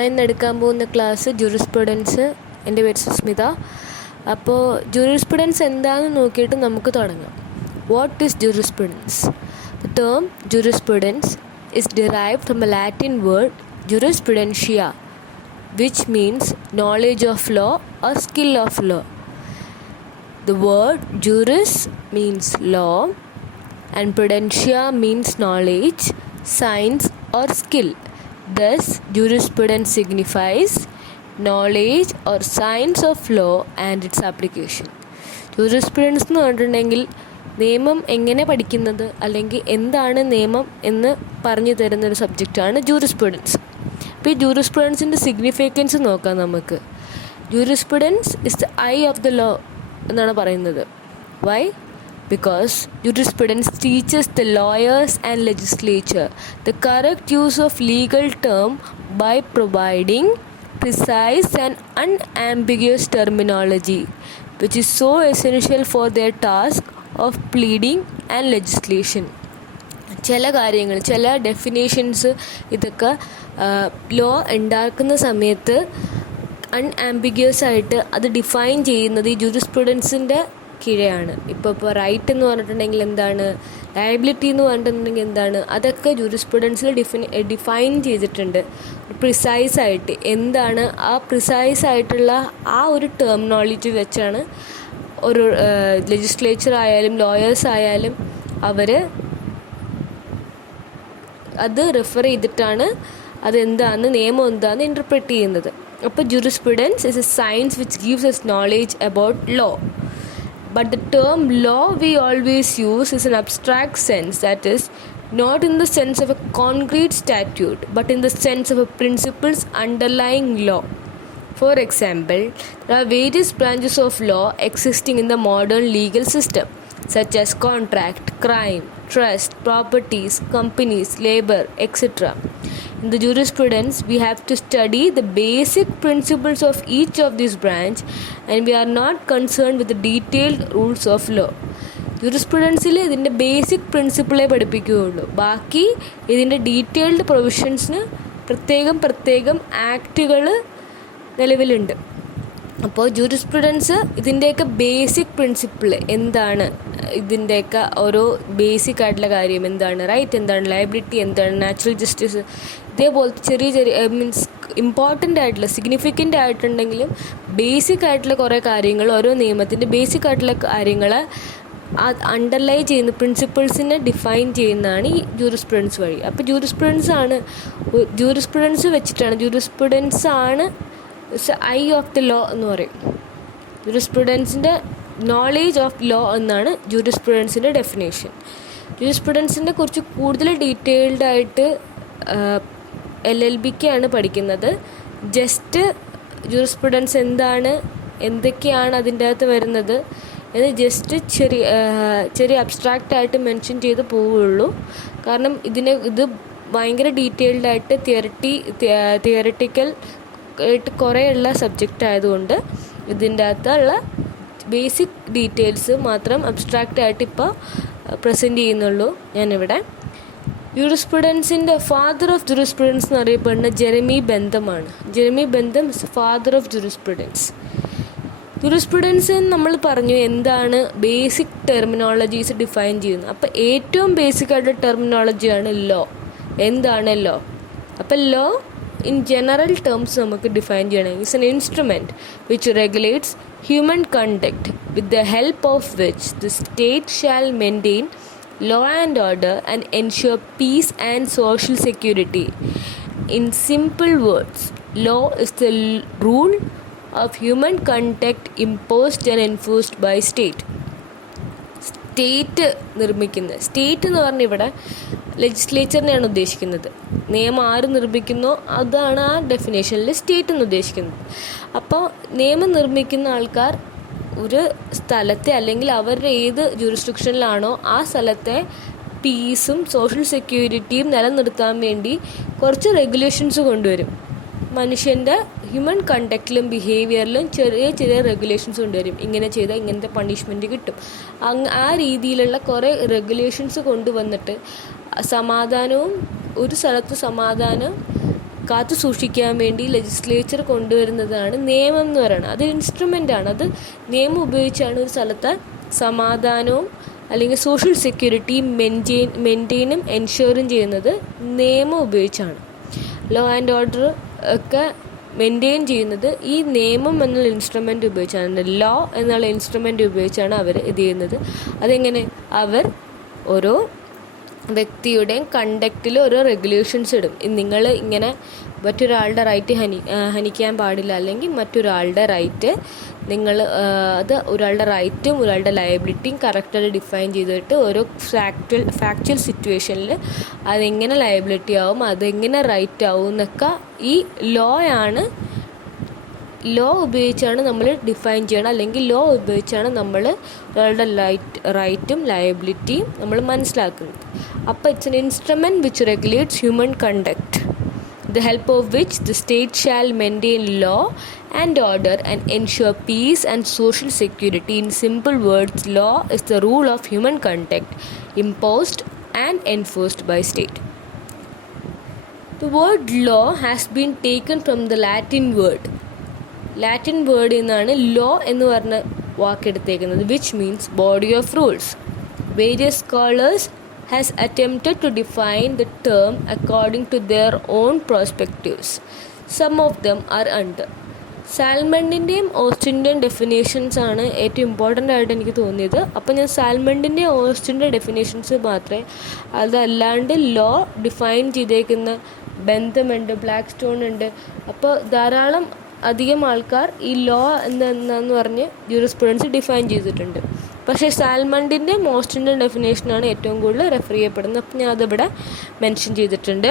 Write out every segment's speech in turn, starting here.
ഞാൻ ഇന്ന് എടുക്കാൻ പോകുന്ന ക്ലാസ് ജൂറിസ്പ്രുഡൻസ്. എൻ്റെ പേര് സുസ്മിത. അപ്പോൾ ജൂറിസ്പ്രുഡൻസ് എന്താണെന്ന് നോക്കിയിട്ട് നമുക്ക് തുടങ്ങാം. What is jurisprudence? The term jurisprudence is derived from a Latin word jurisprudentia, which means knowledge of law or skill of law. The word juris means law and prudentia means knowledge, science or skill. Thus, jurisprudence signifies knowledge or science of law and its application. Jurisprudence എന്ന് പറഞ്ഞിട്ടുണ്ടെങ്കിൽ നിയമം എങ്ങനെ പഠിക്കുന്നത് അല്ലെങ്കിൽ എന്താണ് നിയമം എന്ന് പറഞ്ഞു തരുന്നൊരു സബ്ജക്റ്റാണ് ജൂറിസ്പ്രുഡൻസ്. അപ്പോൾ ഈ ജൂറിസ്പ്രുഡൻസിൻ്റെ സിഗ്നിഫിക്കൻസ് നോക്കാം നമുക്ക്. Jurisprudence is the eye of the law എന്നാണ് പറയുന്നത്. Why? Because jurisprudence teaches the lawyers and legislature the correct use of legal term by providing precise and unambiguous terminology, which is so essential for their task of pleading and legislation. ചില കാര്യങ്ങൾ, ചില definitions ഇതൊക്കെ law ഉണ്ടാക്കുന്ന സമയത്ത് അൺആംബിഗ്യസ് ആയിട്ട് അത് define ചെയ്യുന്നത് ഈ ജൂറിസ്പ്രുഡൻസിൻ്റെ കീഴെയാണ്. ഇപ്പോൾ റൈറ്റ് എന്ന് പറഞ്ഞിട്ടുണ്ടെങ്കിൽ എന്താണ്, ലയബിലിറ്റി എന്ന് പറഞ്ഞിട്ടുണ്ടെങ്കിൽ എന്താണ്, അതൊക്കെ ജൂറിസ്പ്രുഡൻസിൽ ഡിഫൈൻ ചെയ്തിട്ടുണ്ട് പ്രിസൈസ് ആയിട്ട്. എന്താണ് ആ പ്രിസൈസ് ആയിട്ടുള്ള ആ ഒരു ടെർമിനോളജി വെച്ചാണ് ഒരു ലെജിസ്ലേച്ചർ ആയാലും ലോയേഴ്സ് ആയാലും അവർ അത് റെഫർ ചെയ്തിട്ടാണ് അതെന്താണെന്ന്, നിയമം എന്താണെന്ന് ഇൻ്റർപ്രറ്റ് ചെയ്യുന്നത്. അപ്പോൾ jurisprudence is A science which gives us knowledge about law. But the term law we always use is an abstract sense, that is, not in the sense of a concrete statute, but in the sense of a principles underlying law. For example, there are various branches of law existing in the modern legal system, such as contract, crime, trust, properties, companies, labor, etc. In the jurisprudence, we have to study the basic principles of each of these branch, and we are not concerned with the detailed rules of law. ജൂറിസ്പ്രുഡൻസിൽ ഇതിൻ്റെ basic പ്രിൻസിപ്പിളേ പഠിപ്പിക്കുകയുള്ളൂ. ബാക്കി ഇതിൻ്റെ detailed പ്രൊവിഷൻസിന് പ്രത്യേകം ആക്റ്റുകൾ നിലവിലുണ്ട്. അപ്പോൾ jurisprudence ഇതിൻ്റെയൊക്കെ basic principle എന്താണ്, ഇതിൻ്റെയൊക്കെ ഓരോ ബേസിക് ആയിട്ടുള്ള കാര്യം എന്താണ്, റൈറ്റ് എന്താണ്, ലയബിലിറ്റി എന്താണ്, നാച്ചുറൽ ജസ്റ്റിസ്, ഇതേപോലത്തെ ചെറിയ മീൻസ് ഇമ്പോർട്ടൻ്റ് ആയിട്ടുള്ള സിഗ്നിഫിക്കൻ്റ് ആയിട്ടുണ്ടെങ്കിലും ബേസിക് ആയിട്ടുള്ള കുറേ കാര്യങ്ങൾ, ഓരോ നിയമത്തിൻ്റെ ബേസിക് ആയിട്ടുള്ള കാര്യങ്ങൾ അണ്ടർലൈ ചെയ്യുന്ന പ്രിൻസിപ്പിൾസിനെ ഡിഫൈൻ ചെയ്യുന്നതാണ് ഈ ജൂറിസ്പ്രുഡൻസ് വഴി. അപ്പോൾ ജൂറിസ്പ്രുഡൻസ് വെച്ചിട്ടാണ് ജൂറിസ്പ്രുഡൻസാണ് ഐ ഓഫ് ദ ലോ എന്ന് പറയും. ജൂറിസ്പ്രുഡൻസിൻ്റെ നോളേജ് ഓഫ് ലോ എന്നാണ് ജൂറിസ്പ്രുഡൻസിൻ്റെ ഡെഫിനേഷൻ. ജൂറിസ്പ്രുഡൻസിനെ കുറിച്ച് കൂടുതൽ ഡീറ്റെയിൽഡ് ആയിട്ട് LLBക്കാണ് പഠിക്കുന്നത്. ജസ്റ്റ് ജൂറിസ്പ്രുഡൻസ് എന്താണ്, എന്തൊക്കെയാണ് അതിൻ്റെ അകത്ത് വരുന്നത് എന്ന് ജസ്റ്റ് ചെറിയ അബ്സ്ട്രാക്റ്റ് ആയിട്ട് മെൻഷൻ ചെയ്ത് പോവുള്ളൂ. കാരണം ഇത് ഭയങ്കര ഡീറ്റെയിൽഡ് ആയിട്ട് തിയററ്റിക്കൽ ആയിട്ട് കുറേ ഉള്ള സബ്ജക്റ്റ് ആയതുകൊണ്ട് ഇതിൻ്റെ അകത്തുള്ള ബേസിക് ഡീറ്റെയിൽസ് മാത്രം അബ്സ്ട്രാക്റ്റ് ആയിട്ട് ഇപ്പോൾ പ്രസൻറ്റ് ചെയ്യുന്നുള്ളൂ ഞാനിവിടെ. ജൂറിസ്പ്രുഡൻസിൻ്റെ ഫാദർ ഓഫ് ജൂറിസ്പ്രുഡൻസ് എന്നറിയപ്പെടുന്ന ജെറമി ബെന്തമാണ്. Jeremy Bentham is father of jurisprudence. Jurisprudence നമ്മൾ പറഞ്ഞു എന്താണ് ബേസിക് ടെർമിനോളജീസ് ഡിഫൈൻ ചെയ്യുന്നത്. അപ്പോൾ ഏറ്റവും ബേസിക് ആയിട്ടുള്ള ടെർമിനോളജിയാണ് ലോ. എന്താണ് ലോ? അപ്പോൾ ലോ in general terms നമുക്ക് ഡിഫൈൻ ചെയ്യണം. It's an instrument which regulates human conduct with the help of which the state shall maintain law and order and ensure peace and social security. In simple words, law is the rule of human conduct imposed and enforced by state. State എന്ന് പറഞ്ഞാൽ ഇവിടെ ലെജിസ്ലേച്ചറിനെയാണ് ഉദ്ദേശിക്കുന്നത്. നിയമം ആര് നിർമ്മിക്കുന്നോ അതാണ് ആ ഡെഫിനേഷനിൽ state എന്ന് ഉദ്ദേശിക്കുന്നത്. അപ്പോൾ നിയമം നിർമ്മിക്കുന്ന ആൾക്കാർ ഒരു സ്ഥലത്തെ അല്ലെങ്കിൽ അവരുടെ ഏത് ജൂറിസ്ഡിക്ഷനിലാണോ ആ സ്ഥലത്തെ പീസും സോഷ്യൽ സെക്യൂരിറ്റിയും നിലനിർത്താൻ വേണ്ടി കുറച്ച് റെഗുലേഷൻസ് കൊണ്ടുവരും. മനുഷ്യൻ്റെ ഹ്യൂമൻ കണ്ടക്റ്റിലും ബിഹേവിയറിലും ചെറിയ റെഗുലേഷൻസ് കൊണ്ടുവരും. ഇങ്ങനെ ചെയ്താൽ ഇങ്ങനത്തെ പണിഷ്മെൻറ്റ് കിട്ടും. ആ രീതിയിലുള്ള കുറേ റെഗുലേഷൻസ് കൊണ്ടുവന്നിട്ട് ഒരു സ്ഥലത്ത് സമാധാനം കാത്തു സൂക്ഷിക്കാൻ വേണ്ടി ലെജിസ്ലേച്ചർ കൊണ്ടുവരുന്നതാണ് നിയമം എന്ന് പറയുന്നത്. അത് ഇൻസ്ട്രുമെൻ്റാണ്. അത് നിയമം ഉപയോഗിച്ചാണ് ഒരു സ്ഥലത്തെ സമാധാനവും അല്ലെങ്കിൽ സോഷ്യൽ സെക്യൂരിറ്റി മെയിൻറ്റെയിനും എൻഷുറും ചെയ്യുന്നത് നിയമം ഉപയോഗിച്ചാണ്. ലോ ആൻഡ് ഓർഡർ ഒക്കെ മെയിൻറ്റെയിൻ ചെയ്യുന്നത് ഈ നിയമം എന്നുള്ള ഇൻസ്ട്രുമെൻ്റ് ഉപയോഗിച്ചാണ്. ലോ എന്നുള്ള ഇൻസ്ട്രുമെൻ്റ് ഉപയോഗിച്ചാണ് അവർ ഇത് ചെയ്യുന്നത്. അതെങ്ങനെ? അവർ ഓരോ വ്യക്തിയുടെയും കണ്ടക്റ്റിൽ ഓരോ റെഗുലേഷൻസ് ഇടും. നിങ്ങൾ ഇങ്ങനെ മറ്റൊരാളുടെ റൈറ്റ് ഹനിക്കാൻ പാടില്ല, അല്ലെങ്കിൽ മറ്റൊരാളുടെ റൈറ്റ് അത് ഒരാളുടെ റൈറ്റും ഒരാളുടെ ലയബിലിറ്റിയും കറക്റ്റായിട്ട് ഡിഫൈൻ ചെയ്തിട്ട് ഓരോ ഫാക്ച്വൽ സിറ്റുവേഷനിൽ അതെങ്ങനെ ലയബിലിറ്റി ആവും, അതെങ്ങനെ റൈറ്റ് ആവും എന്നൊക്കെ ഈ ലോ ഉപയോഗിച്ചാണ് നമ്മൾ ഡിഫൈൻ ചെയ്യണം. അല്ലെങ്കിൽ ലോ ഉപയോഗിച്ചാണ് നമ്മൾ ഒരാളുടെ റൈറ്റും ലയബിലിറ്റിയും നമ്മൾ മനസ്സിലാക്കുന്നത്. അപ്പോൾ it's an instrument which regulates human conduct, the help of which the state shall maintain law and order and ensure peace and social security. In simple words, law is the rule of human conduct imposed and enforced by state. The word law has been taken from the Latin word എന്നാണ് law എന്ന് പറഞ്ഞ വാക്കെടുത്തേക്കുന്നത്, which means body of rules. Various scholars has attempted to define the term according to their own perspectives. Some of them are under. സാൽമണ്ടിൻ്റെയും ഓസ്റ്റിൻ്റെയും definitions ആണ് ഏറ്റവും important ആയിട്ട് എനിക്ക് തോന്നിയത്. അപ്പോൾ ഞാൻ സാൽമണ്ടിൻ്റെയും ഓസ്റ്റിൻ്റെ ഡെഫിനേഷൻസ് മാത്രമേ, അതല്ലാണ്ട് ലോ ഡിഫൈൻ ചെയ്തേക്കുന്ന ബന്ധമുണ്ട്, ബ്ലാക്ക് സ്റ്റോൺ ഉണ്ട്. അപ്പോൾ ധാരാളം അധികം ആൾക്കാർ ഈ ലോ എന്താണെന്ന് പറഞ്ഞ് ജൂറിസ്പ്രുഡൻസ് ഡിഫൈൻ ചെയ്തിട്ടുണ്ട്. പക്ഷേ സാൽമണ്ടിൻ്റെ മോസ്റ്റിൻ്റെ ഡെഫിനേഷനാണ് ഏറ്റവും കൂടുതൽ റെഫർ ചെയ്യപ്പെടുന്നത്. അപ്പോൾ ഞാൻ അതിവിടെ മെൻഷൻ ചെയ്തിട്ടുണ്ട്.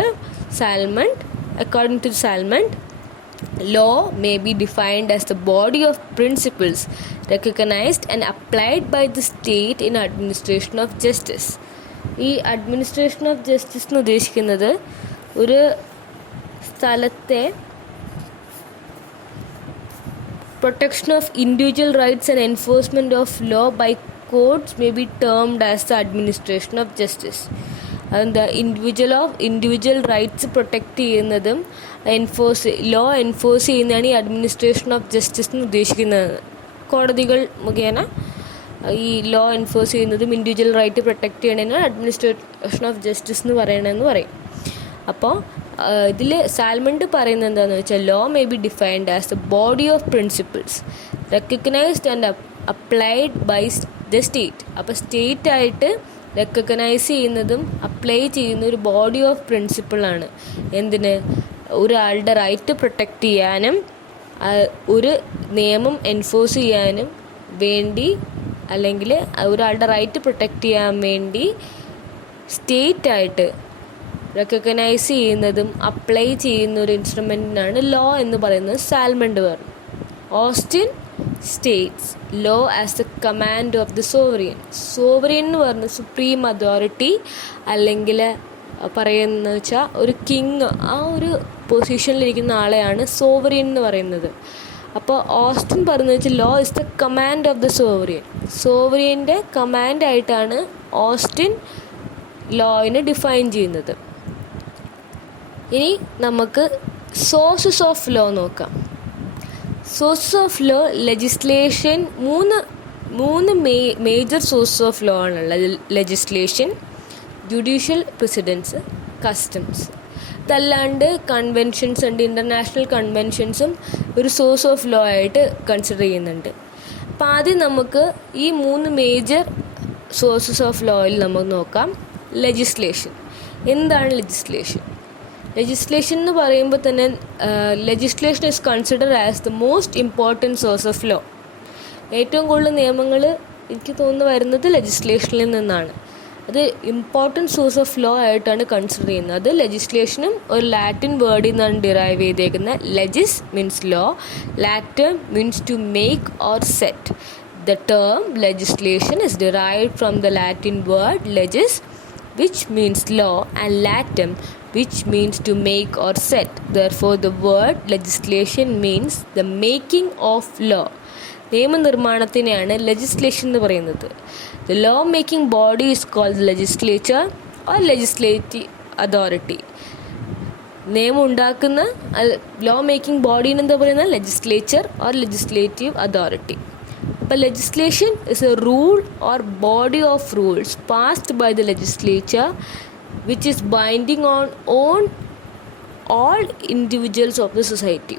Salmond, according to Salmond, law may be defined as the body of principles recognized and applied by the state in administration of justice. ഈ അഡ്മിനിസ്ട്രേഷൻ ഓഫ് ജസ്റ്റിസ് എന്ന് ഉദ്ദേശിക്കുന്നത് ഒരു സ്ഥലത്തെ protection of individual rights and enforcement of law by courts may be termed as the administration of justice. the individual rights protect ചെയ്യുന്നതും law enforce ചെയ്യുന്നതാണ് ഈ administration of justice എന്ന് ഉദ്ദേശിക്കുന്നത്. കോടതികൾ മുഖേന ഈ ലോ എൻഫോഴ്സ് ചെയ്യുന്നതും ഇൻഡിവിജ്വൽ റൈറ്റ് പ്രൊട്ടക്റ്റ് ചെയ്യണതിനാണ് അഡ്മിനിസ്ട്രേഷൻ ഓഫ് ജസ്റ്റിസ് എന്ന് പറയണമെന്ന് പറയും. അപ്പോൾ ഇതിൽ സാൽമണ്ട് പറയുന്നത് എന്താണെന്ന് വെച്ചാൽ law may be defined as the body of principles recognised and applied by the state. അപ്പോൾ സ്റ്റേറ്റായിട്ട് റെക്കഗ്നൈസ് ചെയ്യുന്നതും അപ്ലൈ ചെയ്യുന്ന ഒരു ബോഡി ഓഫ് പ്രിൻസിപ്പിളാണ്. എന്തിന്? ഒരാളുടെ റൈറ്റ് പ്രൊട്ടക്റ്റ് ചെയ്യാനും ഒരു നിയമം എൻഫോഴ്സ് ചെയ്യാനും വേണ്ടി, അല്ലെങ്കിൽ ഒരാളുടെ റൈറ്റ് പ്രൊട്ടക്റ്റ് ചെയ്യാൻ വേണ്ടി സ്റ്റേറ്റായിട്ട് റെക്കഗ്നൈസ് ചെയ്യുന്നതും അപ്ലൈ ചെയ്യുന്ന ഒരു ഇൻസ്ട്രുമെൻറ്റിനാണ് ലോ എന്ന് പറയുന്നത്. സാൽമണ്ട് പറഞ്ഞു. Austin states law as the command of the sovereign. Sovereign എന്ന് പറഞ്ഞ സുപ്രീം അതോറിറ്റി, അല്ലെങ്കിൽ പറയുന്നത് വെച്ചാൽ ഒരു കിങ്, ആ ഒരു പൊസിഷനിലിരിക്കുന്ന ആളെയാണ് സോവറിയൻ എന്ന് പറയുന്നത്. അപ്പോൾ ഓസ്റ്റിൻ പറയുന്നത് വെച്ചാൽ law is the command of the sovereign. സോവറിയൻ്റെ കമാൻഡായിട്ടാണ് ഓസ്റ്റിൻ ലോയിനെ ഡിഫൈൻ ചെയ്യുന്നത്. ഇനി നമുക്ക് സോഴ്സസ് ഓഫ് ലോ നോക്കാം. സോഴ്സസ് ഓഫ് ലോ ലെജിസ്ലേഷൻ, മൂന്ന് മേജർ സോഴ്സസ് ഓഫ് ലോ ആണുള്ളത്. Legislation, judicial precedents, customs. ഇതല്ലാണ്ട് കൺവെൻഷൻസ് ഉണ്ട്. ഇൻ്റർനാഷണൽ കൺവെൻഷൻസും ഒരു സോഴ്സ് ഓഫ് ലോ ആയിട്ട് കൺസിഡർ ചെയ്യുന്നുണ്ട്. അപ്പോൾ ആദ്യം നമുക്ക് ഈ 3 മേജർ സോഴ്സസ് ഓഫ് ലോയിൽ നമുക്ക് നോക്കാം. ലെജിസ്ലേഷൻ. എന്താണ് ലെജിസ്ലേഷൻ? ലെജിസ്ലേഷൻ എന്ന് പറയുമ്പോൾ തന്നെ legislation is consider as the most important source of law. ഏറ്റവും കൂടുതൽ നിയമങ്ങൾ എനിക്ക് തോന്നുന്നു വരുന്നത് ലെജിസ്ലേഷനിൽ നിന്നാണ്. അത് ഇമ്പോർട്ടൻറ്റ് സോഴ്സ് ഓഫ് ലോ ആയിട്ടാണ് കൺസിഡർ ചെയ്യുന്നത്. അത് ലെജിസ്ലേഷനും ഒരു ലാറ്റിൻ വേർഡിൽ നിന്നാണ് ഡിറൈവ് ചെയ്തേക്കുന്നത്. Legis means law, later means to make or set. The term legislation is derived from the Latin word legis, which means law, and latum, which means to make or set. Therefore, the word legislation means the making of law. നിയമനിർമ്മാണത്തിനെയാണ് legislation എന്ന് പറയുന്നത്. The law making body is called the legislature or legislative authority. നിയമം ഉണ്ടാക്കുന്ന law making ബോഡീനെ എന്താ പറയുന്നത്? Legislature or legislative authority. അപ്പോൾ legislation is a rule or body of rules passed by the legislature which is binding on all individuals of the society.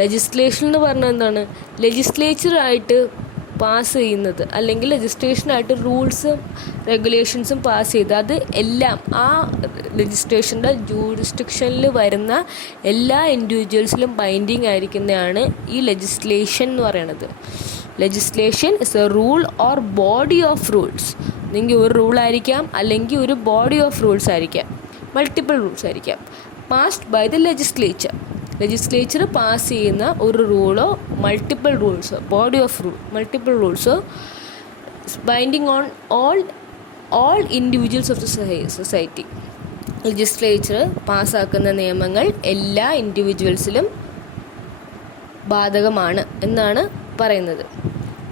Legislation എന്ന് പറഞ്ഞാൽ എന്താണ്? ലെജിസ്ലേച്ചറായിട്ട് pass ചെയ്യുന്നത്, അല്ലെങ്കിൽ ലെജിസ്ലേഷനായിട്ട് റൂൾസും റെഗുലേഷൻസും പാസ് ചെയ്ത് അത് എല്ലാം ആ ലെജിസ്ലേഷൻ്റെ ജൂറിസ്ഡിക്ഷനിൽ വരുന്ന എല്ലാ ഇൻഡിവിജ്വൽസിലും ബൈൻഡിങ് ആയിരിക്കുന്നതാണ് ഈ ലെജിസ്ലേഷൻ എന്ന് പറയുന്നത്. Legislation is a rule or body of rules. അല്ലെങ്കിൽ ഒരു റൂളായിരിക്കാം, അല്ലെങ്കിൽ ഒരു ബോഡി ഓഫ് റൂൾസ് ആയിരിക്കാം, മൾട്ടിപ്പിൾ റൂൾസ് ആയിരിക്കാം. Passed by the legislature. Legislature pass ചെയ്യുന്ന ഒരു റൂളോ മൾട്ടിപ്പിൾ റൂൾസോ, ബോഡി ഓഫ് റൂൾ, മൾട്ടിപ്പിൾ റൂൾസോ binding on all individuals of the society. Legislature പാസ്സാക്കുന്ന നിയമങ്ങൾ എല്ലാ ഇൻഡിവിജ്വൽസിലും ബാധകമാണ് എന്നാണ് പറയുന്നത്.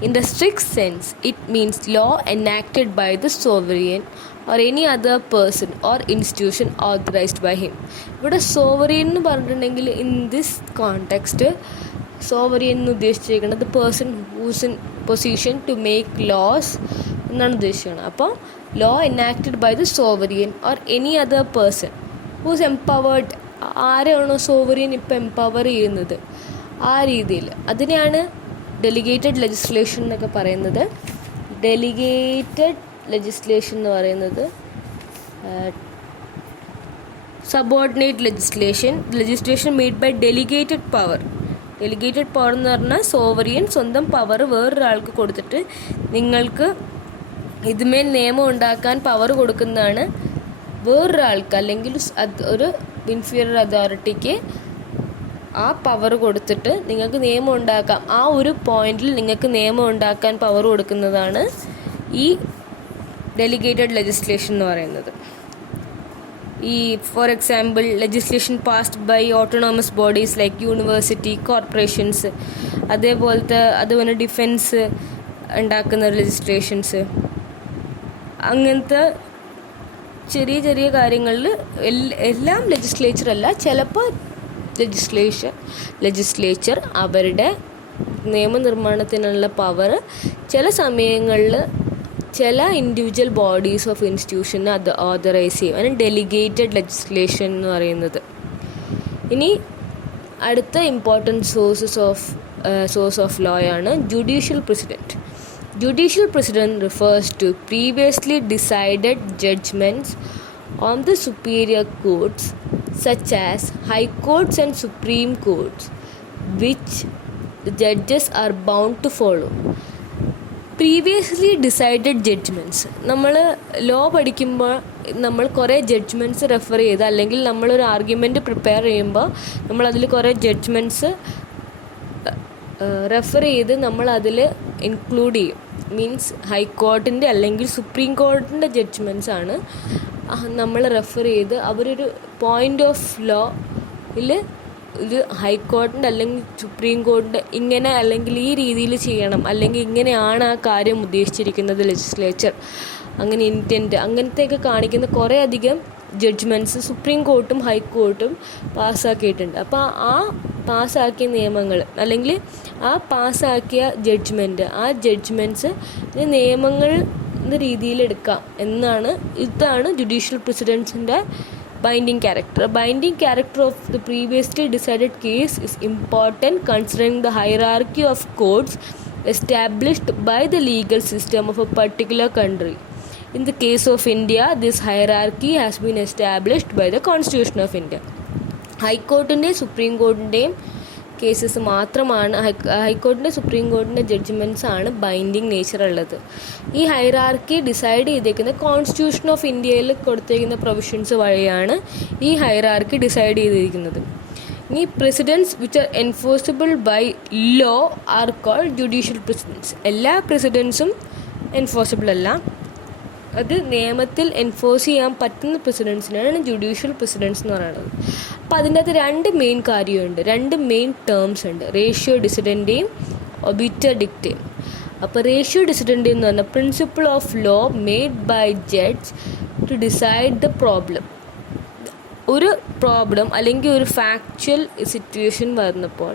In the strict sense, it means law enacted by the sovereign or any other person or institution authorized by him. ഇവിടെ സോവറിയൻ എന്ന് പറഞ്ഞിട്ടുണ്ടെങ്കിൽ ഇൻ ദിസ് കോണ്ടെക്സ്റ്റ് സോവറിയൻ എന്ന് ഉദ്ദേശിച്ചിരിക്കുന്നത് person who's in position to make laws എന്നാണ് ഉദ്ദേശിക്കുന്നത്. അപ്പോൾ law enacted by the sovereign or any other person who's empowered. ആരാണോ sovereign ഇപ്പോൾ എംപവർ ചെയ്യുന്നത് ആ രീതിയിൽ, അതിനെയാണ് ഡെലിഗേറ്റഡ് ലെജിസ്ലേഷൻ എന്നൊക്കെ പറയുന്നത്. ഡെലിഗേറ്റഡ് ലെജിസ്ലേഷൻ എന്ന് പറയുന്നത് subordinate legislation made by delegated power. Delegated power എന്ന് പറഞ്ഞാൽ സോവറിയൻ സ്വന്തം പവർ വേറൊരാൾക്ക് കൊടുത്തിട്ട് നിങ്ങൾക്ക് ഇതുമേൽ നിയമം ഉണ്ടാക്കാൻ പവർ കൊടുക്കുന്നതാണ് വേറൊരാൾക്ക്, അല്ലെങ്കിൽ ഒരു ഇൻഫീരിയർ അതോറിറ്റിക്ക് ആ പവർ കൊടുത്തിട്ട് നിങ്ങൾക്ക് നിയമം ഉണ്ടാക്കാം. ആ ഒരു പോയിന്റിൽ നിങ്ങൾക്ക് നിയമം ഉണ്ടാക്കാൻ പവർ കൊടുക്കുന്നതാണ് ഈ ഡെലിഗേറ്റഡ് ലെജിസ്ലേഷൻ എന്ന് പറയുന്നത്. ഈ for example legislation passed by autonomous bodies like university, corporations, അതുപോലെ ഡിഫൻസ് ഉണ്ടാക്കുന്ന ലെജിസ്ലേഷൻസ്, അങ്ങനത്തെ ചെറിയ ചെറിയ കാര്യങ്ങളിൽ എല്ലാം ലെജിസ്ലേച്ചർ അല്ല, ചിലപ്പോൾ ലെജിസ്ലേച്ചർ അവരുടെ നിയമനിർമ്മാണത്തിനുള്ള പവർ ചില സമയങ്ങളിൽ ചില ഇൻഡിവിജ്വൽ ബോഡീസ് ഓഫ് ഇൻസ്റ്റിറ്റ്യൂഷന് അത് ഓതറൈസ് ചെയ്യും. അതിന് ഡെലിഗേറ്റഡ് ലെജിസ്ലേഷൻ എന്ന് പറയുന്നത്. ഇനി അടുത്ത ഇമ്പോർട്ടൻറ്റ് സോഴ്സ് ഓഫ് ലോ ആണ് judicial precedent. Judicial precedent refers to previously decided judgments on the superior courts such as high courts and supreme courts, which the judges are bound to follow. Previously decided judgements, നമ്മൾ law പഠിക്കുമ്പോൾ നമ്മൾ കുറേ judgements refer ചെയ്ത്, അല്ലെങ്കിൽ നമ്മളൊരു argument prepare ചെയ്യുമ്പോൾ നമ്മളതിൽ കുറേ ജഡ്ജ്മെൻറ്റ്സ് റെഫർ ചെയ്ത് നമ്മളതിൽ ഇൻക്ലൂഡ് ചെയ്യും. മീൻസ് ഹൈക്കോർട്ടിൻ്റെ അല്ലെങ്കിൽ സുപ്രീം കോടതിൻ്റെ ജഡ്ജ്മെൻറ്റ്സ് ആണ് നമ്മൾ റെഫർ ചെയ്ത് അവരൊരു പോയിൻ്റ് ഓഫ് ലോയിൽ ഇത് ഹൈക്കോടതിൻ്റെ അല്ലെങ്കിൽ സുപ്രീം കോടതിൻ്റെ ഇങ്ങനെ അല്ലെങ്കിൽ ഈ രീതിയിൽ ചെയ്യണം, അല്ലെങ്കിൽ ഇങ്ങനെയാണ് ആ കാര്യം ഉദ്ദേശിച്ചിരിക്കുന്നത് ലെജിസ്ലേച്ചർ, അങ്ങനെ ഇൻറ്റൻറ്റ്, അങ്ങനത്തെയൊക്കെ കാണിക്കുന്ന കുറേ അധികം ജഡ്ജ്മെൻറ്റ്സ് സുപ്രീം കോർട്ടും ഹൈക്കോർട്ടും പാസ്സാക്കിയിട്ടുണ്ട്. അപ്പോൾ ആ പാസ്സാക്കിയ നിയമങ്ങൾ അല്ലെങ്കിൽ ആ പാസ്സാക്കിയ ജഡ്ജ്മെൻറ്റ്, ആ ജഡ്ജ്മെൻറ്റ്സ് നിയമങ്ങൾ എന്ന രീതിയിലെടുക്കാം എന്നാണ്. ഇതാണ് judicial പ്രസിഡൻസിൻ്റെ binding character. A binding character of the previously decided case is important considering the hierarchy of courts established by the legal system of a particular country. In the case of India, this hierarchy has been established by the Constitution of India. ഹൈക്കോർട്ടിൻ്റെയും supreme കോർട്ടിൻ്റെയും cases മാത്രമാണ്, ഹൈക്കോർട്ടിൻ്റെ supreme കോർട്ടിൻ്റെ judgements ആണ് binding nature ഉള്ളത്. ഈ hierarchy decide ചെയ്തേക്കുന്ന Constitution of ഇന്ത്യയിൽ കൊടുത്തിരിക്കുന്ന പ്രൊവിഷൻസ് വഴിയാണ് ഈ ഹൈറാർക്കി ഡിസൈഡ് ചെയ്തിരിക്കുന്നത്. ഇനി precedents which are enforceable by law are called judicial precedents. എല്ലാ പ്രസിഡൻസും എൻഫോഴ്സിബിൾ അല്ല, അത് നിയമത്തിൽ എൻഫോഴ്സ് ചെയ്യാൻ പറ്റുന്ന പ്രസിഡൻസിനാണ് ജുഡീഷ്യൽ പ്രസിഡൻസ് എന്ന് പറയുന്നത്. അപ്പോൾ അതിൻ്റെ അകത്ത് രണ്ട് മെയിൻ കാര്യമുണ്ട്, രണ്ട് മെയിൻ ടേംസ് ഉണ്ട്, റേഷ്യോ ഡിസിഡൻറ്റേയും ഒബിറ്റർ ഡിക്റ്റേയും. അപ്പോൾ റേഷ്യോ ഡിസിഡൻറ്റ് എന്ന് പറഞ്ഞാൽ principle of law made by judge to decide the problem. ഒരു പ്രോബ്ലം അല്ലെങ്കിൽ ഒരു ഫാക്ച്വൽ സിറ്റുവേഷൻ വന്നപ്പോൾ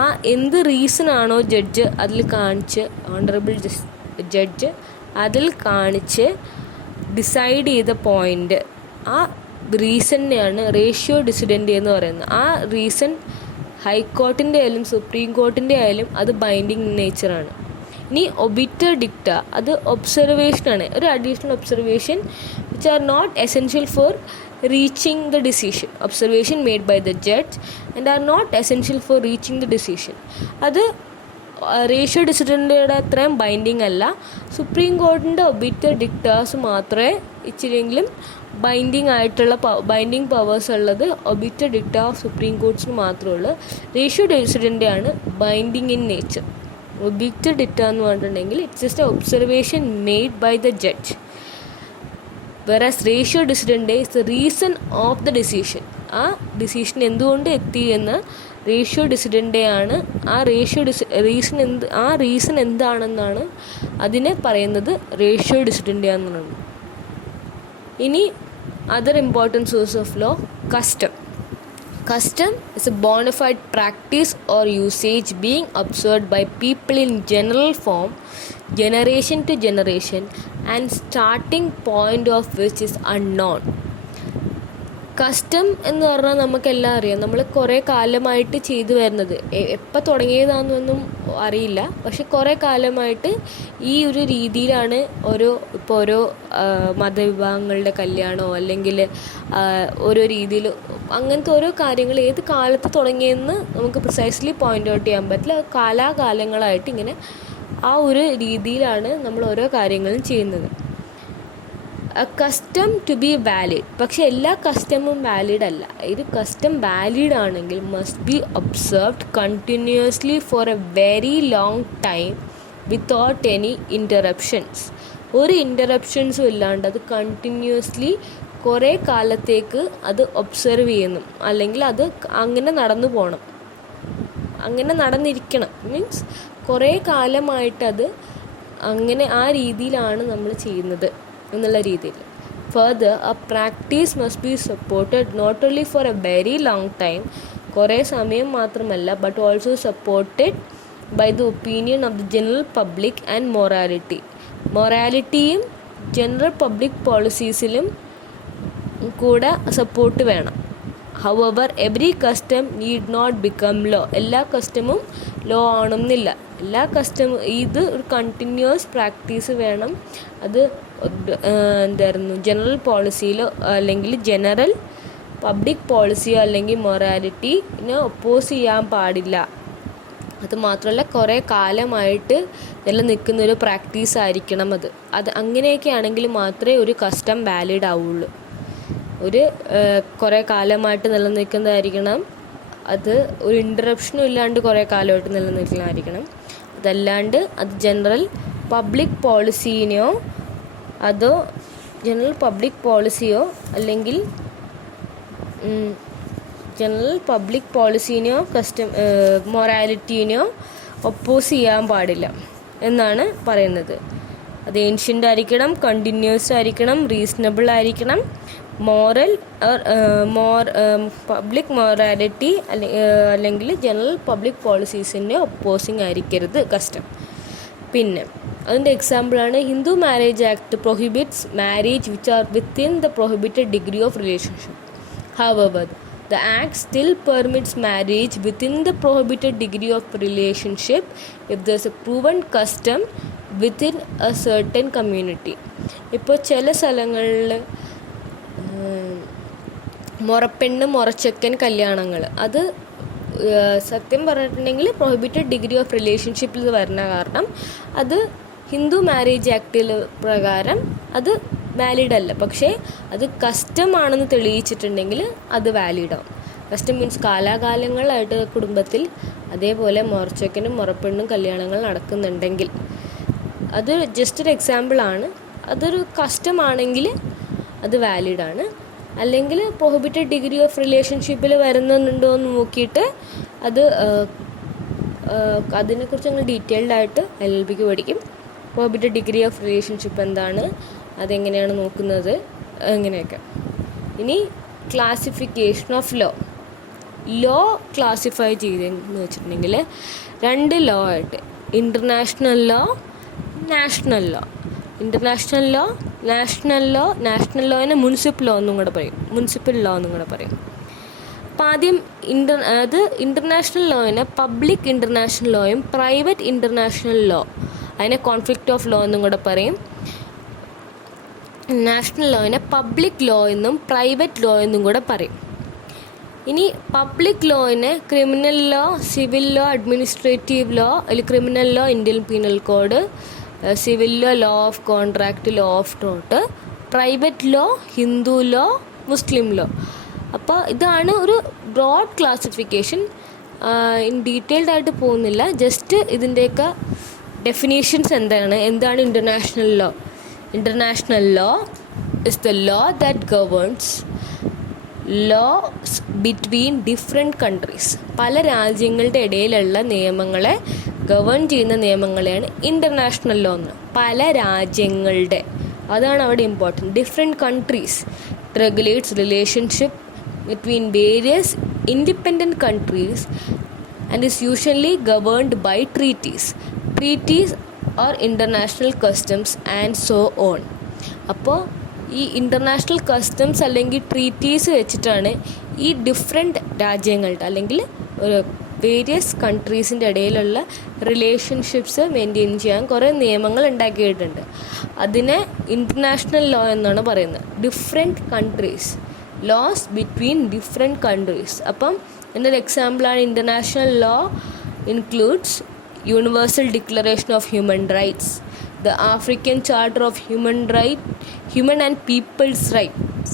ആ എന്ത് റീസണാണോ ജഡ്ജ് അതിൽ കാണിച്ച് ഓണറബിൾ ജഡ്ജ് അതിൽ കാണിച്ച് ഡിസൈഡ് ചെയ്ത പോയിൻ്റ്, ആ റീസണിനെയാണ് റേഷ്യോ ഡിസിഡൻ്റ് എന്ന് പറയുന്നത്. ആ റീസൺ ഹൈക്കോർട്ടിൻ്റെ ആയാലും സുപ്രീം കോർട്ടിൻ്റെ ആയാലും അത് ബൈൻഡിങ് നേച്ചറാണ്. ഇനി ഒബിറ്റർ ഡിക്റ്റ അത് ഒബ്സർവേഷനാണ്, ഒരു additional observation which are not essential for reaching the decision. Observation made by the judge and are not essential for reaching the decision. അത് റേഷ്യോ ഡിസിഡൻ്റെയുടെ അത്രയും ബൈൻഡിങ് അല്ല. സുപ്രീം കോർട്ടിൻ്റെ ഒബിറ്റർ ഡിക്റ്റാസ് മാത്രമേ ഇച്ചിരിയെങ്കിലും ബൈൻഡിങ് ആയിട്ടുള്ള ബൈൻഡിങ് പവേഴ്സ് ഉള്ളത്. ഒബിറ്റർ ഡിക്റ്റ ഓഫ് സുപ്രീം കോർട്ട്സിന് മാത്രമേ ഉള്ളൂ. Ratio decidendi ആണ് binding in nature. Obiter dicta എന്ന് പറഞ്ഞിട്ടുണ്ടെങ്കിൽ it's just a observation made by the judge. whereas ratio decision is the reason of the decision. ആ ഡിസിഷൻ എന്തുകൊണ്ട് എത്തി എന്ന് റേഷ്യോ ഡിസിഡൻ്റ് ആണ്. ആ റീസൺ എന്താണെന്നാണ് അതിനെ പറയുന്നത് റേഷ്യോ ഡിസിഡൻ്റ് എന്നാണ്. ഇനി other important source of law, custom. Custom is a bona fide practice or usage being observed by people in general form, generation to generation, and starting point of which is unknown. Custom എന്ന് പറഞ്ഞാൽ നമുക്കെല്ലാം അറിയാം, നമ്മൾ കുറേ കാലമായിട്ട് ചെയ്തു വരുന്നത്. എപ്പോൾ തുടങ്ങിയതാണെന്നൊന്നും അറിയില്ല, പക്ഷെ കുറേ കാലമായിട്ട് ഈ ഒരു രീതിയിലാണ് ഓരോ മതവിഭാഗങ്ങളുടെ കല്യാണമോ അല്ലെങ്കിൽ ഓരോ രീതിയിൽ അങ്ങനത്തെ ഓരോ കാര്യങ്ങൾ ഏത് കാലത്ത് തുടങ്ങിയെന്ന് നമുക്ക് പ്രിസൈസ്ലി പോയിൻ്റ് ഔട്ട് ചെയ്യാൻ പറ്റില്ല. കാലാകാലങ്ങളായിട്ട് ഇങ്ങനെ ആ ഒരു രീതിയിലാണ് നമ്മൾ ഓരോ കാര്യങ്ങളും ചെയ്യുന്നത്. കസ്റ്റം ടു ബി വാലിഡ്, പക്ഷെ എല്ലാ കസ്റ്റമും വാലിഡ് അല്ല. ഇത് കസ്റ്റം വാലിഡ് ആണെങ്കിൽ must be observed continuously for a very long time without any interruptions. ഒരു ഇൻ്ററപ്ഷൻസും ഇല്ലാണ്ട് അത് കണ്ടിന്യൂസ്ലി കുറേ കാലത്തേക്ക് അത് ഒബ്സർവ് ചെയ്യുന്നു, അല്ലെങ്കിൽ അത് അങ്ങനെ നടന്നു പോകണം, അങ്ങനെ നടന്നിരിക്കണം. മീൻസ് കുറേ കാലമായിട്ടത് അങ്ങനെ ആ രീതിയിലാണ് നമ്മൾ ചെയ്യുന്നത് എന്നുള്ള രീതിയിൽ. Further a practice must be supported not only for a very long time, കുറേ സമയം മാത്രമല്ല, but also supported by the opinion of the general public and morality. മൊറാലിറ്റിയും ജനറൽ പബ്ലിക് പോളിസീസിലും കൂടെ സപ്പോർട്ട് വേണം. However, every custom need not become law. എല്ലാ കസ്റ്റമും law ആണെന്നില്ല. എല്ലാ കസ്റ്റമും ഇത് ഒരു കണ്ടിന്യൂസ് പ്രാക്ടീസ് വേണം. അത് ജനറൽ പോളിസിയിലോ അല്ലെങ്കിൽ ജനറൽ പബ്ലിക് പോളിസിയോ അല്ലെങ്കിൽ മൊറാലിറ്റിനെ ഒപ്പോസ് ചെയ്യാൻ പാടില്ല. അത് മാത്രമല്ല കുറേ കാലമായിട്ട് നിലനിൽക്കുന്നൊരു പ്രാക്ടീസ് ആയിരിക്കണം അത് അങ്ങനെയൊക്കെ ആണെങ്കിൽ മാത്രമേ ഒരു കസ്റ്റം വാലിഡ് ആവുള്ളൂ. ഒരു കുറേ കാലമായിട്ട് നിലനിൽക്കുന്നതായിരിക്കണം, അത് ഒരു ഇൻറ്ററപ്ഷനും ഇല്ലാണ്ട് കുറേ കാലമായിട്ട് നിലനിൽക്കുന്നതായിരിക്കണം. അതല്ലാണ്ട് അത് ജനറൽ പബ്ലിക് പോളിസിനെയോ അല്ലെങ്കിൽ ജനറൽ പബ്ലിക് പോളിസിനെയോ മൊറാലിറ്റീനെയോ ഒപ്പോസ് ചെയ്യാൻ പാടില്ല എന്നാണ് പറയുന്നത്. അത് ഏൻഷ്യൻ്റ് ആയിരിക്കണം, കണ്ടിന്യൂസ് ആയിരിക്കണം, റീസണബിൾ ആയിരിക്കണം, പബ്ലിക് മൊറാലിറ്റി അല്ലെങ്കിൽ ജനറൽ പബ്ലിക് പോളിസീസിൻ്റെ ഒപ്പോസിങ് ആയിരിക്കരുത് കസ്റ്റം. പിന്നെ അതിൻ്റെ എക്സാമ്പിളാണ് Hindu marriage act prohibits marriage which are within the prohibited degree of relationship. However, the act still permits marriage within the prohibited degree of relationship if there is a proven custom within a certain community. ഇപ്പോൾ ചില സ്ഥലങ്ങളിൽ മുറപ്പെണ്ണ് മുറച്ചക്കൻ കല്യാണങ്ങൾ അത് സത്യം പറഞ്ഞിട്ടുണ്ടെങ്കിൽ prohibited degree of റിലേഷൻഷിപ്പിൽ വരുന്ന കാരണം അത് ഹിന്ദു മാരേജ് ആക്ടിൽ പ്രകാരം അത് വാലിഡ് അല്ല. പക്ഷേ അത് കസ്റ്റമാണെന്ന് തെളിയിച്ചിട്ടുണ്ടെങ്കിൽ അത് വാലിഡാവും. കസ്റ്റം മീൻസ് കാലാകാലങ്ങളായിട്ട് കുടുംബത്തിൽ അതേപോലെ മുറച്ചക്കനും മുറപ്പെണ്ണും കല്യാണങ്ങൾ നടക്കുന്നുണ്ടെങ്കിൽ അത് ജസ്റ്റ് ഒരു എക്സാമ്പിളാണ്. അതൊരു കസ്റ്റമാണെങ്കിൽ അത് വാലിഡാണ്. അല്ലെങ്കിൽ പ്രൊഹിബിറ്റഡ് ഡിഗ്രി ഓഫ് റിലേഷൻഷിപ്പിൽ വരുന്നുണ്ടോ എന്ന് നോക്കിയിട്ട് അതിനെക്കുറിച്ച് ഞങ്ങൾ ഡീറ്റെയിൽഡായിട്ട് LLBക്ക് പഠിക്കും. പ്രൊഹിബിറ്റഡ് ഡിഗ്രി ഓഫ് റിലേഷൻഷിപ്പ് എന്താണ്, അതെങ്ങനെയാണ് നോക്കുന്നത്, അങ്ങനെയൊക്കെ. ഇനി ക്ലാസിഫിക്കേഷൻ ഓഫ് ലോ ക്ലാസിഫൈ ചെയ്തെന്ന് വെച്ചിട്ടുണ്ടെങ്കിൽ 2 ലോ ആയിട്ട്, international law, national law. National ലോനെ മുനിസിപ്പൽ ലോ എന്നും കൂടെ പറയും. അപ്പോൾ ആദ്യം ഇൻ്റർനാഷണൽ ലോയിനെ പബ്ലിക് ഇൻ്റർനാഷണൽ ലോയും പ്രൈവറ്റ് ഇൻ്റർനാഷണൽ ലോ, അതിനെ കോൺഫ്ലിക്റ്റ് ഓഫ് ലോ എന്നും കൂടെ പറയും. നാഷണൽ ലോയിനെ പബ്ലിക് ലോ എന്നും പ്രൈവറ്റ് ലോ എന്നും കൂടെ പറയും. ഇനി പബ്ലിക് ലോയിനെ criminal law, civil law, administrative law, അല്ലെങ്കിൽ criminal law Indian penal Code, civil law, law of contract, law of ടോട്ട്, പ്രൈവറ്റ് ലോ, ഹിന്ദു ലോ, മുസ്ലിം ലോ. അപ്പോൾ ഇതാണ് ഒരു ബ്രോഡ് ക്ലാസിഫിക്കേഷൻ. ഇൻ ഡീറ്റെയിൽഡ് ആയിട്ട് പോകുന്നില്ല, ജസ്റ്റ് ഇതിൻ്റെയൊക്കെ ഡെഫിനേഷൻസ് എന്താണ് international law. International law is the law that governs laws between different countries. പല രാജ്യങ്ങളുടെ ഇടയിലുള്ള നിയമങ്ങളെ ഗവേൺ ചെയ്യുന്ന നിയമങ്ങളെയാണ് ഇൻ്റർനാഷണൽ ലോ എന്ന്. പല രാജ്യങ്ങളുടെ, അതാണ് അവിടെ important. Different countries. It regulates relationship between various independent countries and is usually governed by treaties or international customs and so on. അപ്പോൾ ഈ ഇൻ്റർനാഷണൽ കസ്റ്റംസ് അല്ലെങ്കിൽ ട്രീറ്റീസ് വെച്ചിട്ടാണ് ഈ ഡിഫറെൻറ്റ് രാജ്യങ്ങളുടെ അല്ലെങ്കിൽ വേരിയസ് കൺട്രീസിൻ്റെ ഇടയിലുള്ള റിലേഷൻഷിപ്സ് മെയിൻറ്റെയിൻ ചെയ്യാൻ കുറേ നിയമങ്ങൾ ഉണ്ടാക്കിയിട്ടുണ്ട്. അതിനെ ഇൻ്റർനാഷണൽ ലോ എന്നാണ് പറയുന്നത്. Different countries, laws between different countries. അപ്പം എൻ്റെ ഒരു എക്സാമ്പിളാണ് international law includes universal declaration of human rights, the African Charter of Human and People's Rights.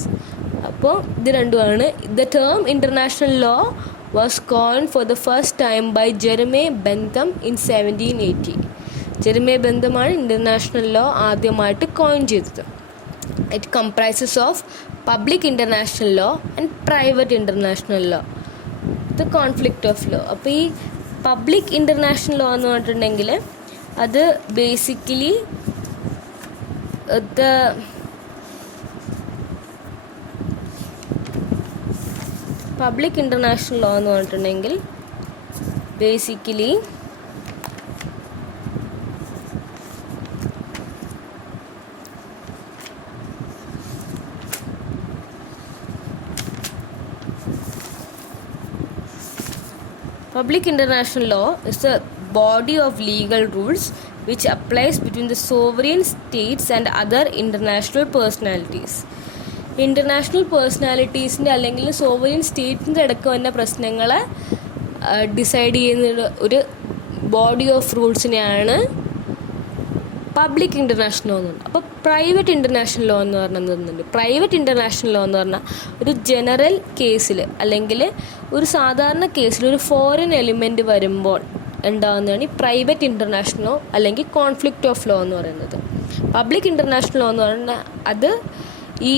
അപ്പോൾ ഇത് രണ്ടുമാണ്. The term international law was coined for the first time by Jeremy Bentham in 1780. Jeremy ബെന്തമാണ് international law ആദ്യമായിട്ട് coin ചെയ്തത്. It comprises of public international law and private international law. The conflict of law. അപ്പോൾ ഈ public international law എന്ന് പറഞ്ഞിട്ടുണ്ടെങ്കിൽ അത് basically public international law എന്ന് പറഞ്ഞിട്ടുണ്ടെങ്കിൽ basically Public international law is a body of legal rules which applies between the sovereign states and other international personalities. International personalitiesൻ്റെ അല്ലെങ്കിൽ sovereign സ്റ്റേറ്റ്സിൻ്റെ ഇടയ്ക്ക് വന്ന പ്രശ്നങ്ങളെ ഡിസൈഡ് ചെയ്യുന്ന ഒരു ബോഡി ഓഫ് റൂൾസിനെയാണ് പബ്ലിക് ഇൻ്റർനാഷണൽ ലോ എന്നുണ്ട്. അപ്പോൾ പ്രൈവറ്റ് ഇൻ്റർനാഷണൽ ലോ എന്ന് പറഞ്ഞിട്ടുണ്ട്. പ്രൈവറ്റ് ഇൻ്റർനാഷണൽ ലോ എന്ന് പറഞ്ഞാൽ ഒരു ജനറൽ കേസിൽ അല്ലെങ്കിൽ ഒരു സാധാരണ കേസിൽ ഒരു ഫോറിൻ എലിമെൻറ്റ് വരുമ്പോൾ ഉണ്ടാകുന്നതാണ് ഈ പ്രൈവറ്റ് ഇൻ്റർനാഷണൽ ലോ അല്ലെങ്കിൽ കോൺഫ്ലിക്റ്റ് ഓഫ് ലോ എന്ന് പറയുന്നത്. പബ്ലിക് ഇൻ്റർനാഷണൽ ലോ എന്ന് പറഞ്ഞാൽ അത് ഈ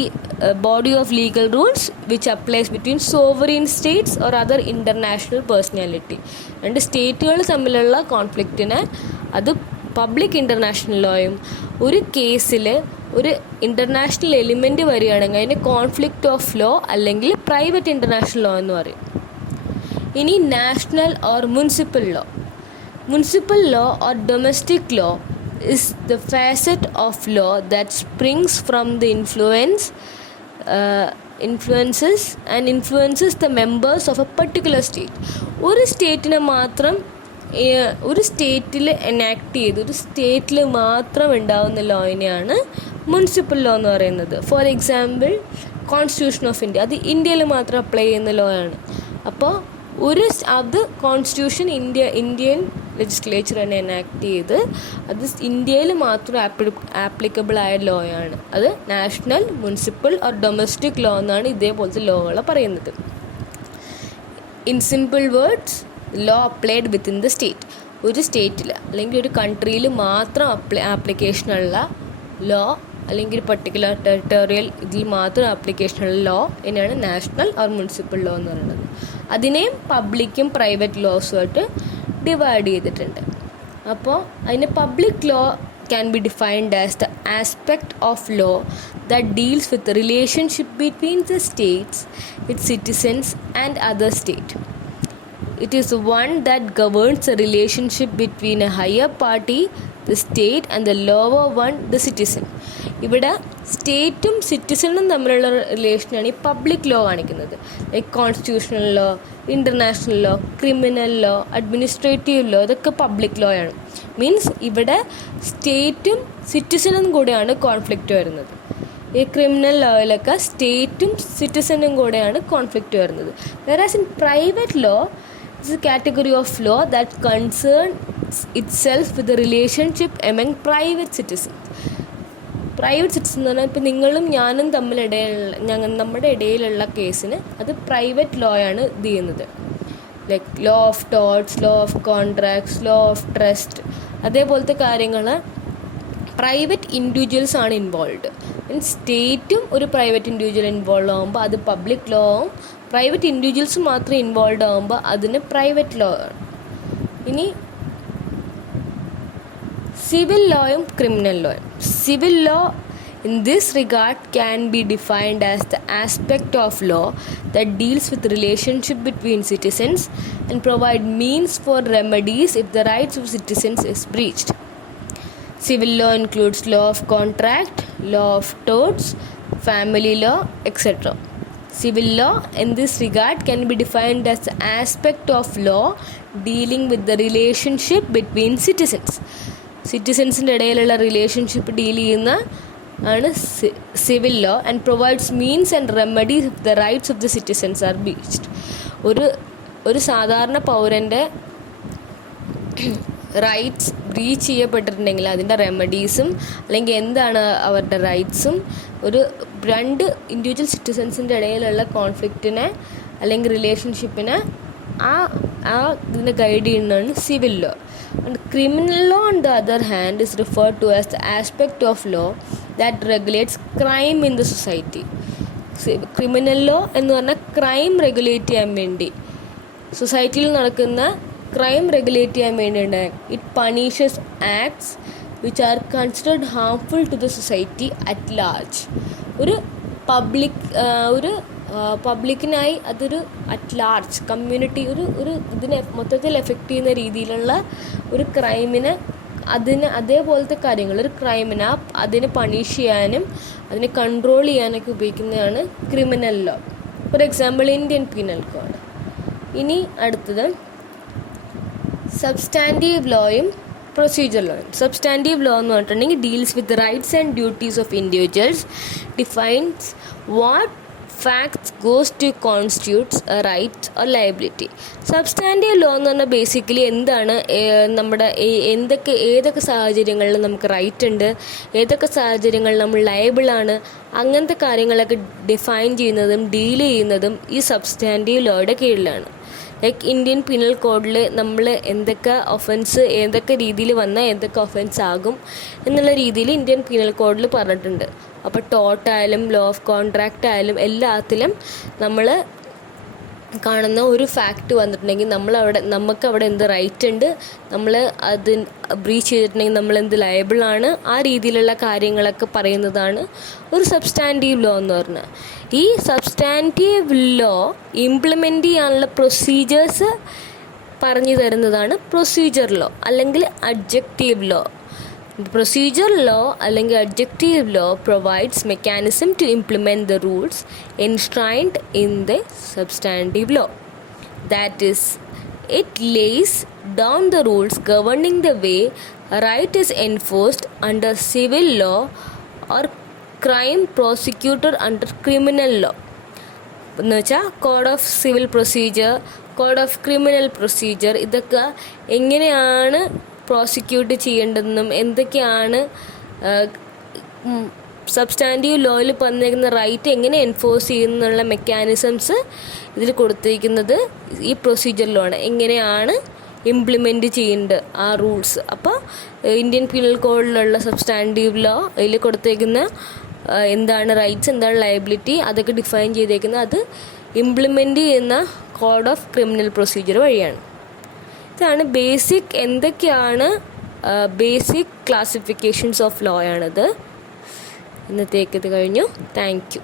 body of legal rules which applies between sovereign States or other international personality. രണ്ട് സ്റ്റേറ്റുകൾ തമ്മിലുള്ള കോൺഫ്ലിക്റ്റിനെ അത് പബ്ലിക് ഇൻ്റർനാഷണൽ ലോയും, ഒരു കേസിൽ ഒരു ഇൻ്റർനാഷണൽ എലിമെൻറ്റ് വരികയാണെങ്കിൽ അതിന് കോൺഫ്ലിക്റ്റ് ഓഫ് ലോ അല്ലെങ്കിൽ പ്രൈവറ്റ് ഇൻ്റർനാഷണൽ ലോ എന്ന് പറയും. ഇനി national or municipal law. Municipal law or domestic law is the facet of law that springs from the influences the members of a particular state. ഒരു സ്റ്റേറ്റിനെ മാത്രം ഒരു സ്റ്റേറ്റിൽ enact ചെയ്ത് ഒരു സ്റ്റേറ്റിൽ മാത്രം ഉണ്ടാകുന്ന ലോയിനെയാണ് മുനിസിപ്പൽ ലോ എന്ന് പറയുന്നത്. For example constitution of India, അത് ഇന്ത്യയിൽ മാത്രം അപ്ലൈ ചെയ്യുന്ന ലോ ആണ്. അപ്പോൾ അത് കോൺസ്റ്റിറ്റ്യൂഷൻ ഇന്ത്യൻ ലെജിസ്ലേച്ചർ തന്നെ എനാക്ട് ചെയ്ത് അത് ഇന്ത്യയിൽ മാത്രം ആപ്ലിക്കബിൾ ആയ ലോ ആണ്. അത് national, municipal or domestic law എന്നാണ് ഇതേപോലത്തെ ലോകളെ പറയുന്നത്. In simple words, law applied within the state. ഒരു സ്റ്റേറ്റിൽ അല്ലെങ്കിൽ ഒരു കൺട്രിയിൽ മാത്രം ആപ്ലിക്കേഷനുള്ള ലോ അല്ലെങ്കിൽ ഒരു പർട്ടിക്കുലർ ടെറിട്ടോറിയൽ ഇതിൽ മാത്രം ആപ്ലിക്കേഷനുള്ള ലോ തന്നെയാണ് നാഷണൽ ഓർ മുനിസിപ്പൽ ലോ എന്ന് പറയുന്നത്. അതിനെയും പബ്ലിക്കും പ്രൈവറ്റ് ലോസുമായിട്ട് ഡിവൈഡ് ചെയ്തിട്ടുണ്ട്. അപ്പോൾ അതിന് public law can be defined as the aspect of law that deals with the relationship between the states, its citizens, and other state. It is the one that governs the relationship between a higher party, the state, and the lower one, the citizen. ഇവിടെ സ്റ്റേറ്റും സിറ്റിസണും തമ്മിലുള്ള റിലേഷനാണ് ഈ public law കാണിക്കുന്നത്. Like constitutional law, international law, criminal law, administrative law, ഇതൊക്കെ public law ആണ്. Means ഇവിടെ സ്റ്റേറ്റും സിറ്റിസണും കൂടെയാണ് കോൺഫ്ലിക്റ്റ് വരുന്നത്. ഈ ക്രിമിനൽ ലോയിലൊക്കെ സ്റ്റേറ്റും സിറ്റിസണും കൂടെയാണ് കോൺഫ്ലിക്റ്റ് വരുന്നത്. Whereas in private law is a category of law that concerns itself with the relationship among private citizens. Private citizen എന്ന് പറഞ്ഞാൽ ഇപ്പോൾ നിങ്ങളും ഞാനും നമ്മുടെ ഇടയിലുള്ള കേസിന് അത് പ്രൈവറ്റ് ലോ ആണ് ഇത് ചെയ്യുന്നത്. Like law of torts, law of contracts, law of trust, അതേപോലത്തെ കാര്യങ്ങൾ പ്രൈവറ്റ് ഇൻഡിവിജ്വൽസ് ആണ് ഇൻവോൾവ്. മീൻസ് സ്റ്റേറ്റും ഒരു പ്രൈവറ്റ് ഇൻഡിവിജ്വൽ ഇൻവോൾവ് ആകുമ്പോൾ അത് പബ്ലിക് ലോ ആവും. പ്രൈവറ്റ് ഇൻഡിവിജ്വൽസ് മാത്രം ഇൻവോൾവ് ആകുമ്പോൾ അതിന് പ്രൈവറ്റ് ലോ ആണ്. ഇനി സിവിൽ ലോയും ക്രിമിനൽ ലോയും. Civil law in this regard can be defined as the aspect of law that deals with relationship between citizens and provide means for remedies if the rights of citizens is breached. Civil law includes law of contract, law of torts, family law, etc. Civil law in this regard can be defined as the aspect of law dealing with the relationship between citizens. സിറ്റിസൻസിൻ്റെ ഇടയിലുള്ള relationship deal ചെയ്യുന്ന ആണ് civil law and provides means and remedies if the rights of the citizens are breached. ഒരു സാധാരണ പൗരൻ്റെ rights breach ചെയ്യപ്പെട്ടിട്ടുണ്ടെങ്കിൽ അതിൻ്റെ റെമഡീസും അല്ലെങ്കിൽ എന്താണ് അവരുടെ റൈറ്റ്സും രണ്ട് ഇൻഡിവിജ്വൽ സിറ്റിസൻസിൻ്റെ ഇടയിലുള്ള കോൺഫ്ലിക്റ്റിനെ അല്ലെങ്കിൽ റിലേഷൻഷിപ്പിനെ ഇതിനെ ഗൈഡ് ചെയ്യുന്നതാണ് civil law. And criminal law on the other hand is referred to as the aspect of law that regulates crime in the society. Criminal law എന്ന് പറഞ്ഞാൽ ക്രൈം റെഗുലേറ്റ് ചെയ്യാൻ വേണ്ടി, സൊസൈറ്റിയിൽ നടക്കുന്ന ക്രൈം റെഗുലേറ്റ് ചെയ്യാൻ വേണ്ടിയിട്ട് it punishes acts which are considered harmful to the society at large. ഒരു പബ്ലിക്കിനായി അതൊരു അറ്റ് ലാർജ് കമ്മ്യൂണിറ്റി ഇതിനെ മൊത്തത്തിൽ എഫക്റ്റ് ചെയ്യുന്ന രീതിയിലുള്ള ഒരു ക്രൈമിനെ അതേപോലത്തെ കാര്യങ്ങൾ ഒരു ക്രൈമിനെ അതിനെ പണിഷ് ചെയ്യാനും അതിനെ കൺട്രോൾ ചെയ്യാനൊക്കെ ഉപയോഗിക്കുന്നതാണ് criminal law. For example Indian penal code. ഇനി അടുത്തത് സബ്സ്റ്റാൻറ്റീവ് ലോയും പ്രൊസീജിയർ ലോയും. സബ്സ്റ്റാൻറ്റീവ് ലോ എന്ന് പറഞ്ഞിട്ടുണ്ടെങ്കിൽ deals with rights and duties of individuals, defines what facts goes to constitutes a right or liability. Substantive law എന്ന് പറഞ്ഞാൽ ബേസിക്കലി എന്താണ് നമ്മുടെ ഏതൊക്കെ സാഹചര്യങ്ങളിൽ നമുക്ക് റൈറ്റ് ഉണ്ട്, ഏതൊക്കെ സാഹചര്യങ്ങളിൽ നമ്മൾ ലയബിളാണ്, അങ്ങനത്തെ കാര്യങ്ങളൊക്കെ ഡിഫൈൻ ചെയ്യുന്നതും ഡീൽ ചെയ്യുന്നതും ഈ സബ്സ്റ്റാൻറ്റീവ് ലോയുടെ കീഴിലാണ്. ലൈക്ക് ഇന്ത്യൻ പീനൽ കോഡിൽ നമ്മൾ എന്തൊക്കെ ഒഫൻസ് ഏതൊക്കെ രീതിയിൽ വന്നാൽ എന്തൊക്കെ ഒഫൻസ് ആകും എന്നുള്ള രീതിയിൽ ഇന്ത്യൻ പീനൽ കോഡിൽ പറഞ്ഞിട്ടുണ്ട്. അപ്പോൾ ടോർട്ടായാലും ലോ ഓഫ് കോൺട്രാക്റ്റ് ആയാലും എല്ലാത്തിലും നമ്മൾ കാണുന്ന ഒരു ഫാക്റ്റ് വന്നിട്ടുണ്ടെങ്കിൽ നമുക്കവിടെ എന്ത് റൈറ്റ് ഉണ്ട്, നമ്മൾ അത് ബ്രീച്ച് ചെയ്തിട്ടുണ്ടെങ്കിൽ നമ്മൾ എന്ത് ലയബിളാണ്, ആ രീതിയിലുള്ള കാര്യങ്ങളൊക്കെ പറയുന്നതാണ് ഒരു സബ്സ്റ്റാൻറ്റീവ് ലോ എന്ന് പറഞ്ഞാൽ. ഈ സബ്സ്റ്റാൻറ്റീവ് ലോ ഇംപ്ലിമെൻ്റ് ചെയ്യാനുള്ള പ്രൊസീജിയേഴ്സ് പറഞ്ഞു തരുന്നതാണ് പ്രൊസീജിയർ ലോ അല്ലെങ്കിൽ അഡ്ജക്റ്റീവ് ലോ. Procedure law അല്ലെങ്കിൽ adjective law provides mechanism to implement the rules enshrined in the substantive law. That is, it lays down the rules governing the way a right is enforced under civil law or crime prosecuted under criminal law. എന്ന് വെച്ചാൽ code of civil procedure, code of criminal procedure, ഇതൊക്കെ എങ്ങനെയാണ് prosecute ചെയ്യേണ്ടതെന്നും എന്തൊക്കെയാണ് substantive ലോയിൽ പറഞ്ഞിരിക്കുന്ന right എങ്ങനെ enforce ചെയ്യുന്നുള്ള mechanisms ഇതിൽ കൊടുത്തിരിക്കുന്നത് ഈ പ്രൊസീജിയറിലാണ്. എങ്ങനെയാണ് ഇംപ്ലിമെൻറ്റ് ചെയ്യേണ്ടത് ആ റൂൾസ്. അപ്പോൾ ഇന്ത്യൻ പീനൽ കോഡിലുള്ള സബ്സ്റ്റാൻറ്റീവ് ലോ അതിൽ കൊടുത്തേക്കുന്ന എന്താണ് റൈറ്റ്സ്, എന്താണ് ലയബിലിറ്റി, അതൊക്കെ ഡിഫൈൻ ചെയ്തേക്കുന്നത് അത് ഇംപ്ലിമെൻറ്റ് ചെയ്യുന്ന കോഡ് ഓഫ് ക്രിമിനൽ പ്രൊസീജിയർ വഴിയാണ്. ഇതാണ് ബേസിക് എന്തൊക്കെയാണ് ബേസിക് ക്ലാസിഫിക്കേഷൻസ് ഓഫ് ലോ ആണത്. ഇന്നത്തേക്ക് ഇത് കഴിഞ്ഞു. Thank you.